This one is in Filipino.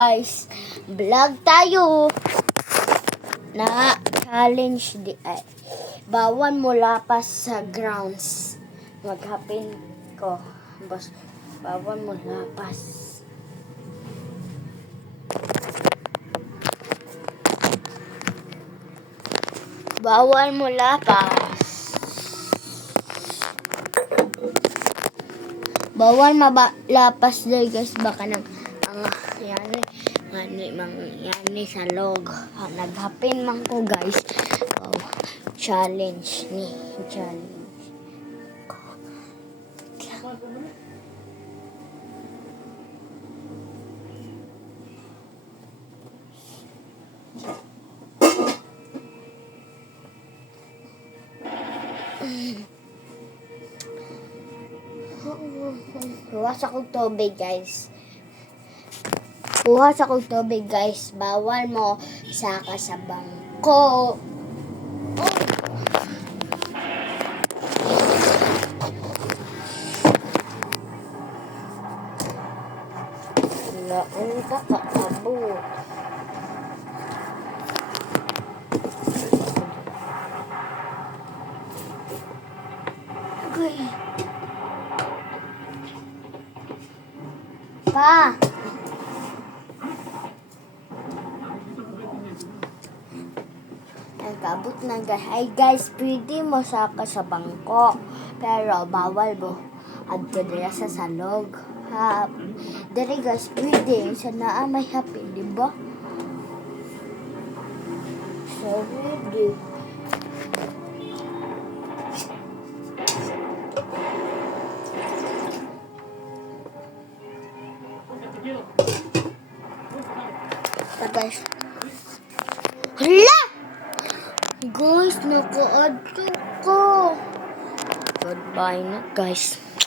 Guys, vlog tayo na challenge di ay. Bawal mo lapas sa grounds. Maghapin ko. Boss, bawal mo lapas. Bawal mo lapas. Bawal lapas dahil guys baka nang yani sa log. Naghapin man ko guys. Oh, challenge. Huwas akong tubig guys. Bawal mo saka sa bangko. Laon ka kakabo. Okay. Pa! Nagkabot na guys. Ay guys, pwede mo saka sa bangko. Pero bawal mo. Adto dira sa salog. Dere guys, pwede. Sa naa may happy, di ba? So, pwede. Guys. Hala! Guys, naka-adto ko. Goodbye na guys.